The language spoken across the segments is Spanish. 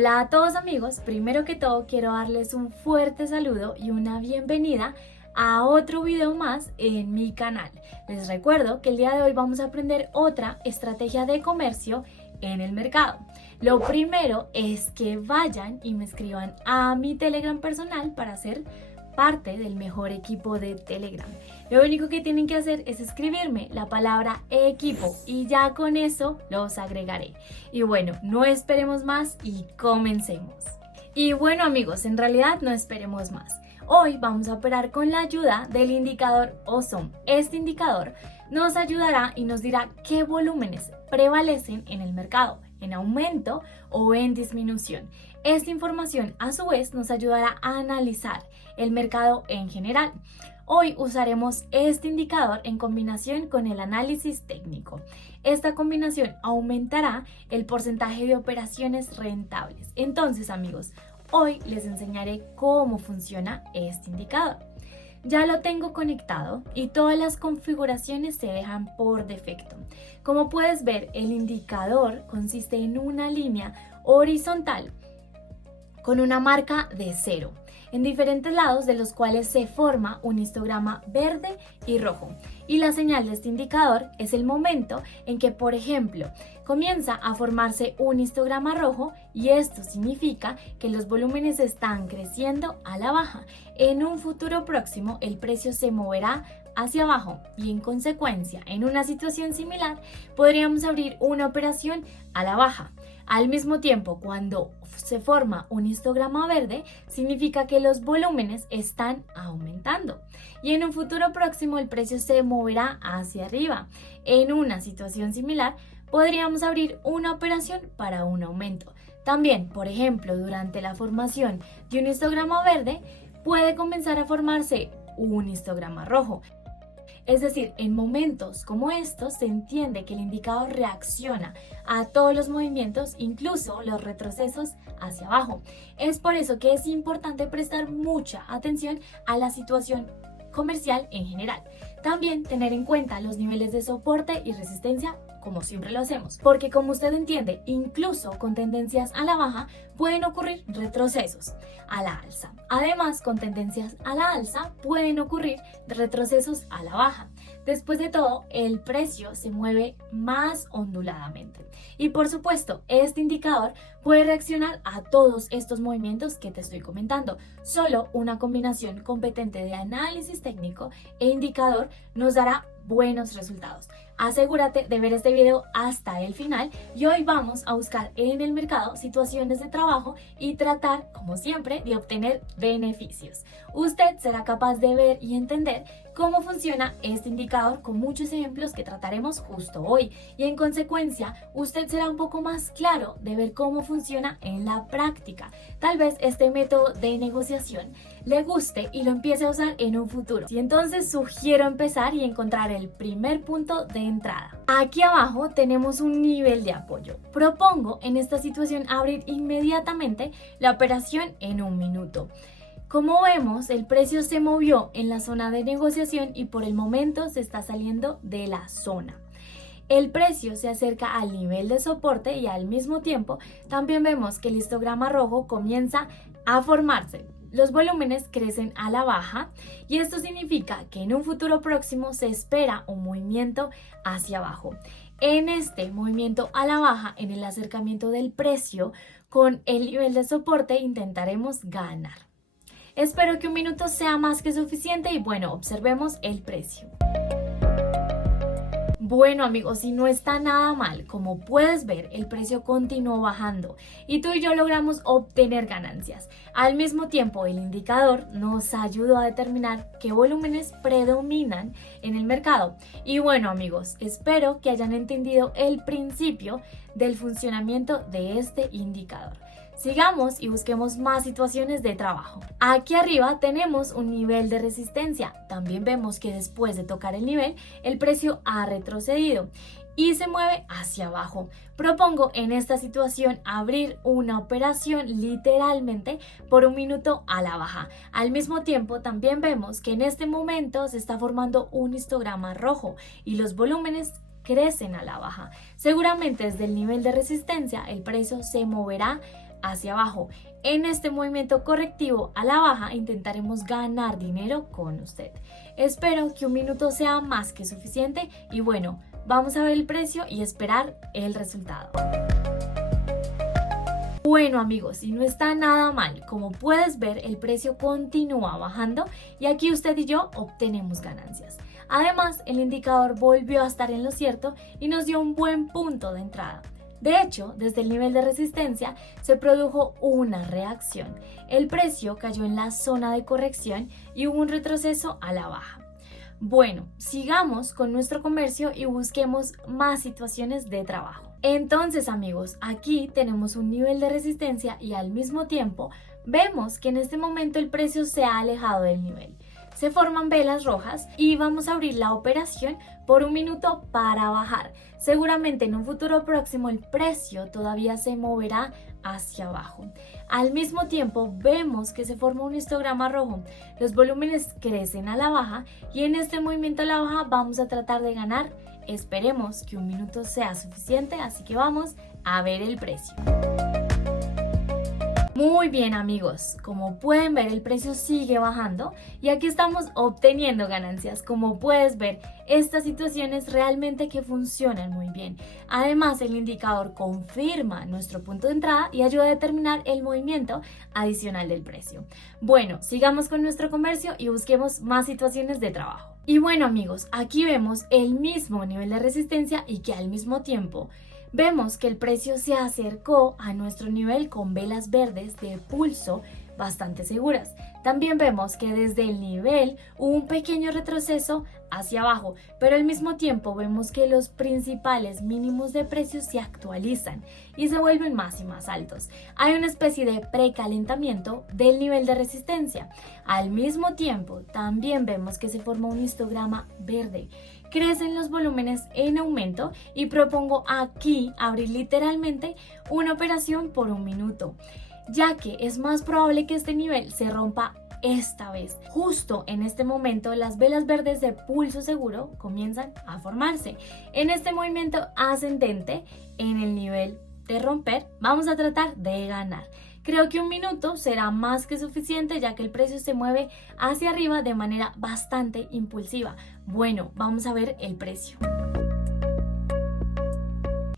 Hola a todos amigos, primero que todo quiero darles un fuerte saludo y una bienvenida a otro video más en mi canal. Les recuerdo que el día de hoy vamos a aprender otra estrategia de comercio en el mercado. Lo primero es que vayan y me escriban a mi Telegram personal para ser parte del mejor equipo de Telegram. Lo único que tienen que hacer es escribirme la palabra equipo y ya con eso los agregaré. Y bueno, no esperemos más y comencemos. Y bueno amigos, en realidad no esperemos más. Hoy vamos a operar con la ayuda del indicador OSOM. Este indicador nos ayudará y nos dirá qué volúmenes prevalecen en el mercado, en aumento o en disminución. Esta información a su vez nos ayudará a analizar el mercado en general. Hoy usaremos este indicador en combinación con el análisis técnico. Esta combinación aumentará el porcentaje de operaciones rentables. Entonces amigos, hoy les enseñaré cómo funciona este indicador. Ya lo tengo conectado y todas las configuraciones se dejan por defecto. Como puedes ver, el indicador consiste en una línea horizontal con una marca de 0 en diferentes lados, de los cuales se forma un histograma verde y rojo. Y la señal de este indicador es el momento en que, por ejemplo, comienza a formarse un histograma rojo, y esto significa que los volúmenes están creciendo a la baja. En un futuro próximo el precio se moverá hacia abajo y en consecuencia, en una situación similar, podríamos abrir una operación a la baja. Al mismo tiempo, cuando se forma un histograma verde, significa que los volúmenes están aumentando. Y en un futuro próximo el precio se moverá hacia arriba. En una situación similar, podríamos abrir una operación para un aumento. También, por ejemplo, durante la formación de un histograma verde, puede comenzar a formarse un histograma rojo. Es decir, en momentos como estos se entiende que el indicador reacciona a todos los movimientos, incluso los retrocesos hacia abajo. Es por eso que es importante prestar mucha atención a la situación comercial en general. También tener en cuenta los niveles de soporte y resistencia, como siempre lo hacemos, porque como usted entiende, incluso con tendencias a la baja pueden ocurrir retrocesos a la alza. Además, con tendencias a la alza pueden ocurrir retrocesos a la baja. Después de todo, el precio se mueve más onduladamente. Y por supuesto, este indicador puede reaccionar a todos estos movimientos que te estoy comentando. Solo una combinación competente de análisis técnico e indicador nos dará buenos resultados. Asegúrate de ver este video hasta el final y hoy vamos a buscar en el mercado situaciones de trabajo y tratar, como siempre, de obtener beneficios. Usted será capaz de ver y entender cómo funciona este indicador con muchos ejemplos que trataremos justo hoy, y en consecuencia usted será un poco más claro de ver cómo funciona en la práctica. Tal vez este método de negociación le guste y lo empiece a usar en un futuro. Y entonces sugiero empezar y encontrar el primer punto de entrada. Aquí abajo tenemos un nivel de apoyo. Propongo en esta situación abrir inmediatamente la operación en un minuto. Como vemos, el precio se movió en la zona de negociación y por el momento se está saliendo de la zona. El precio se acerca al nivel de soporte y al mismo tiempo también vemos que el histograma rojo comienza a formarse. Los volúmenes crecen a la baja y esto significa que en un futuro próximo se espera un movimiento hacia abajo. En este movimiento a la baja, en el acercamiento del precio con el nivel de soporte, intentaremos ganar. Espero que un minuto sea más que suficiente y bueno, observemos el precio. Bueno amigos, y no está nada mal. Como puedes ver, el precio continuó bajando y tú y yo logramos obtener ganancias. Al mismo tiempo, el indicador nos ayudó a determinar qué volúmenes predominan en el mercado. Y bueno amigos, espero que hayan entendido el principio del funcionamiento de este indicador. Sigamos y busquemos más situaciones de trabajo. Aquí arriba tenemos un nivel de resistencia. También vemos que después de tocar el nivel, el precio ha retrocedido y se mueve hacia abajo. Propongo en esta situación abrir una operación literalmente por un minuto a la baja. Al mismo tiempo también vemos que en este momento se está formando un histograma rojo y los volúmenes crecen a la baja. Seguramente desde el nivel de resistencia el precio se moverá hacia abajo. En este movimiento correctivo a la baja intentaremos ganar dinero con usted. Espero que un minuto sea más que suficiente y bueno, vamos a ver el precio y esperar el resultado. Bueno amigos, y no está nada mal, como puedes ver el precio continúa bajando y aquí usted y yo obtenemos ganancias. Además, el indicador volvió a estar en lo cierto y nos dio un buen punto de entrada. De hecho, desde el nivel de resistencia se produjo una reacción. El precio cayó en la zona de corrección y hubo un retroceso a la baja. Bueno, sigamos con nuestro comercio y busquemos más situaciones de trabajo. Entonces amigos, aquí tenemos un nivel de resistencia y al mismo tiempo vemos que en este momento el precio se ha alejado del nivel. Se forman velas rojas y vamos a abrir la operación por un minuto para bajar. Seguramente en un futuro próximo el precio todavía se moverá hacia abajo. Al mismo tiempo vemos que se forma un histograma rojo. Los volúmenes crecen a la baja y en este movimiento a la baja vamos a tratar de ganar. Esperemos que un minuto sea suficiente, así que vamos a ver el precio. Muy bien amigos, como pueden ver el precio sigue bajando y aquí estamos obteniendo ganancias. Como puedes ver, estas situaciones realmente que funcionan muy bien. Además, el indicador confirma nuestro punto de entrada y ayuda a determinar el movimiento adicional del precio. Bueno, sigamos con nuestro comercio y busquemos más situaciones de trabajo. Y bueno amigos, aquí vemos el mismo nivel de resistencia y que al mismo tiempo vemos que el precio se acercó a nuestro nivel con velas verdes de pulso bastante seguras. También vemos que desde el nivel hubo un pequeño retroceso hacia abajo, pero al mismo tiempo vemos que los principales mínimos de precios se actualizan y se vuelven más y más altos. Hay una especie de precalentamiento del nivel de resistencia. Al mismo tiempo, también vemos que se forma un histograma verde. Crecen los volúmenes en aumento y propongo aquí abrir literalmente una operación por un minuto, ya que es más probable que este nivel se rompa esta vez. Justo en este momento las velas verdes de pulso seguro comienzan a formarse. En este movimiento ascendente en el nivel de romper vamos a tratar de ganar. Creo que un minuto será más que suficiente ya que el precio se mueve hacia arriba de manera bastante impulsiva. Bueno, vamos a ver el precio.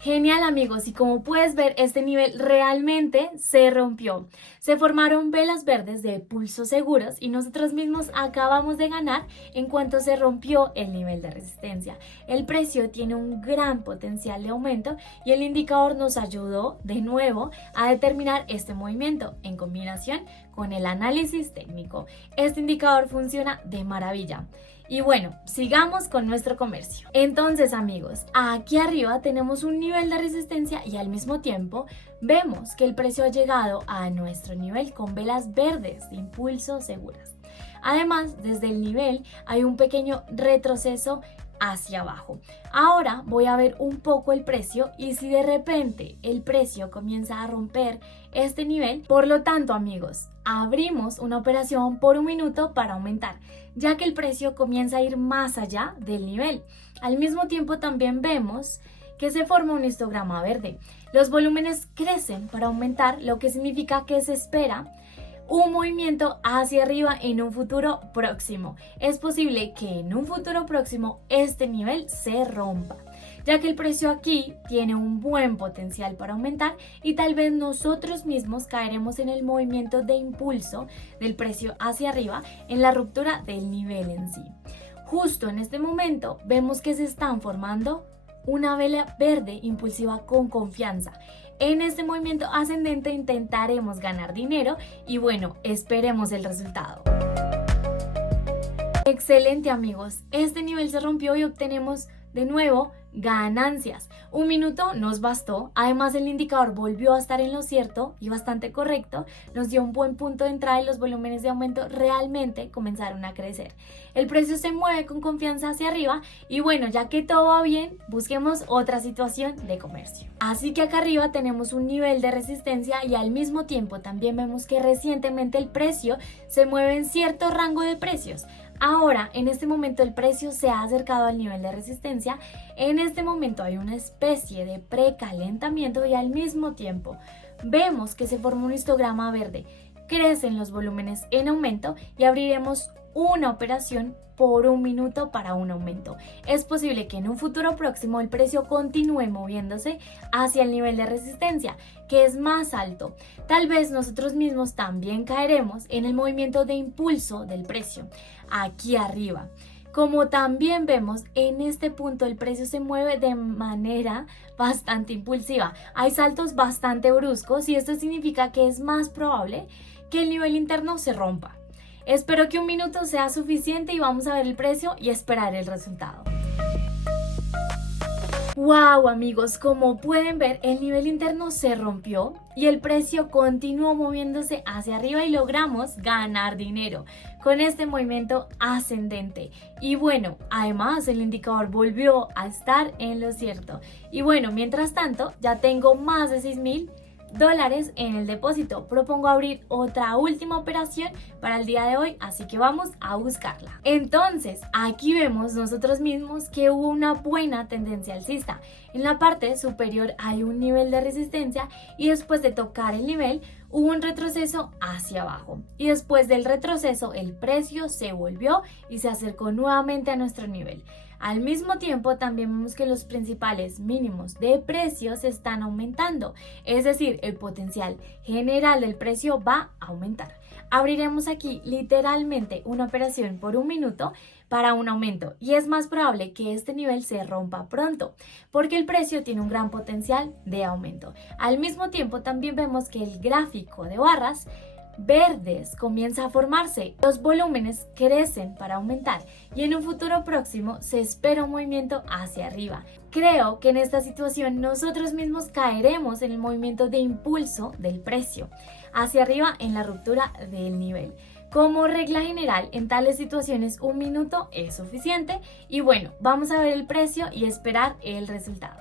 Genial amigos, y como puedes ver este nivel realmente se rompió. Se formaron velas verdes de pulso seguros y nosotros mismos acabamos de ganar en cuanto se rompió el nivel de resistencia. El precio tiene un gran potencial de aumento y el indicador nos ayudó de nuevo a determinar este movimiento en combinación con el análisis técnico. Este indicador funciona de maravilla. Y bueno, sigamos con nuestro comercio. Entonces amigos, aquí arriba tenemos un nivel de resistencia y al mismo tiempo vemos que el precio ha llegado a nuestro nivel con velas verdes de impulso seguras. Además, desde el nivel hay un pequeño retroceso hacia abajo. Ahora voy a ver un poco el precio y si de repente el precio comienza a romper este nivel, por lo tanto amigos, abrimos una operación por un minuto para aumentar, ya que el precio comienza a ir más allá del nivel. Al mismo tiempo también vemos que se forma un histograma verde. Los volúmenes crecen para aumentar, lo que significa que se espera un movimiento hacia arriba en un futuro próximo. Es posible que en un futuro próximo este nivel se rompa, ya que el precio aquí tiene un buen potencial para aumentar y tal vez nosotros mismos caeremos en el movimiento de impulso del precio hacia arriba en la ruptura del nivel en sí. Justo en este momento vemos que se están formando una vela verde impulsiva con confianza. En este movimiento ascendente intentaremos ganar dinero y bueno, esperemos el resultado. Excelente amigos, este nivel se rompió y obtenemos de nuevo ganancias. Un minuto nos bastó, además el indicador volvió a estar en lo cierto y bastante correcto, nos dio un buen punto de entrada y los volúmenes de aumento realmente comenzaron a crecer. El precio se mueve con confianza hacia arriba y bueno, ya que todo va bien, busquemos otra situación de comercio. Así que acá arriba tenemos un nivel de resistencia y al mismo tiempo también vemos que recientemente el precio se mueve en cierto rango de precios. Ahora, en este momento el precio se ha acercado al nivel de resistencia. En este momento hay una especie de precalentamiento y al mismo tiempo vemos que se forma un histograma verde, crecen los volúmenes en aumento y abriremos una operación por 1 minuto para un aumento. Es posible que en un futuro próximo el precio continúe moviéndose hacia el nivel de resistencia, que es más alto. Tal vez nosotros mismos también caeremos en el movimiento de impulso del precio, aquí arriba. Como también vemos, en este punto el precio se mueve de manera bastante impulsiva. Hay saltos bastante bruscos y esto significa que es más probable que el nivel interno se rompa. Espero que 1 minuto sea suficiente y vamos a ver el precio y esperar el resultado. ¡Wow, amigos! Como pueden ver, el nivel interno se rompió y el precio continuó moviéndose hacia arriba y logramos ganar dinero con este movimiento ascendente. Y bueno, además el indicador volvió a estar en lo cierto. Y bueno, mientras tanto, ya tengo más de $6,000 en el depósito. Propongo abrir otra última operación para el día de hoy, así que vamos a buscarla. Entonces, aquí vemos nosotros mismos que hubo una buena tendencia alcista. En la parte superior hay un nivel de resistencia y después de tocar el nivel hubo un retroceso hacia abajo. Y después del retroceso el precio se volvió y se acercó nuevamente a nuestro nivel. Al mismo tiempo también vemos que los principales mínimos de precios están aumentando, es decir, el potencial general del precio va a aumentar. Abriremos aquí literalmente una operación por 1 minuto para un aumento y es más probable que este nivel se rompa pronto porque el precio tiene un gran potencial de aumento. Al mismo tiempo también vemos que el gráfico de barras verdes comienza a formarse, los volúmenes crecen para aumentar y en un futuro próximo se espera un movimiento hacia arriba. Creo que en esta situación nosotros mismos caeremos en el movimiento de impulso del precio hacia arriba en la ruptura del nivel. Como regla general, en tales situaciones 1 minuto es suficiente y bueno, vamos a ver el precio y esperar el resultado.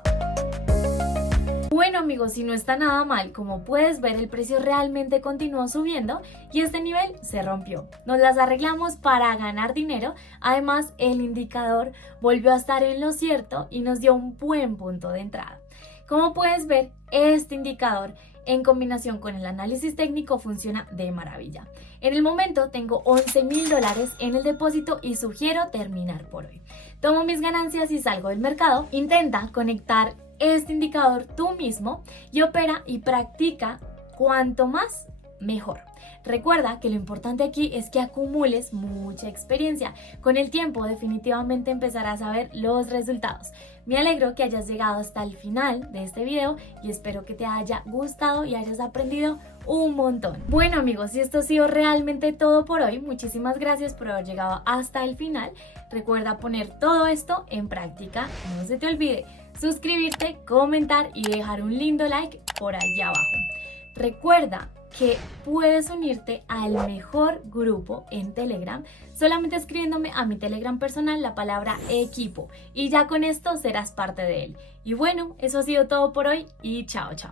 Bueno, amigos, si no está nada mal, como puedes ver el precio realmente continuó subiendo y este nivel se rompió. Nos las arreglamos para ganar dinero, además el indicador volvió a estar en lo cierto y nos dio un buen punto de entrada. Como puedes ver, este indicador en combinación con el análisis técnico funciona de maravilla. En el momento tengo $11,000 en el depósito y sugiero terminar por hoy. Tomo mis ganancias y salgo del mercado. Intenta conectar este indicador tú mismo y opera y practica cuanto más mejor. Recuerda que lo importante aquí es que acumules mucha experiencia. Con el tiempo definitivamente empezarás a ver los resultados. Me alegro que hayas llegado hasta el final de este video y espero que te haya gustado y hayas aprendido un montón. Bueno, amigos, y esto ha sido realmente todo por hoy. Muchísimas gracias por haber llegado hasta el final. Recuerda poner todo esto en práctica. No se te olvide suscribirte, comentar y dejar un lindo like por allá abajo. Recuerda que puedes unirte al mejor grupo en Telegram solamente escribiéndome a mi Telegram personal la palabra equipo y ya con esto serás parte de él. Y bueno, eso ha sido todo por hoy y chao, chao.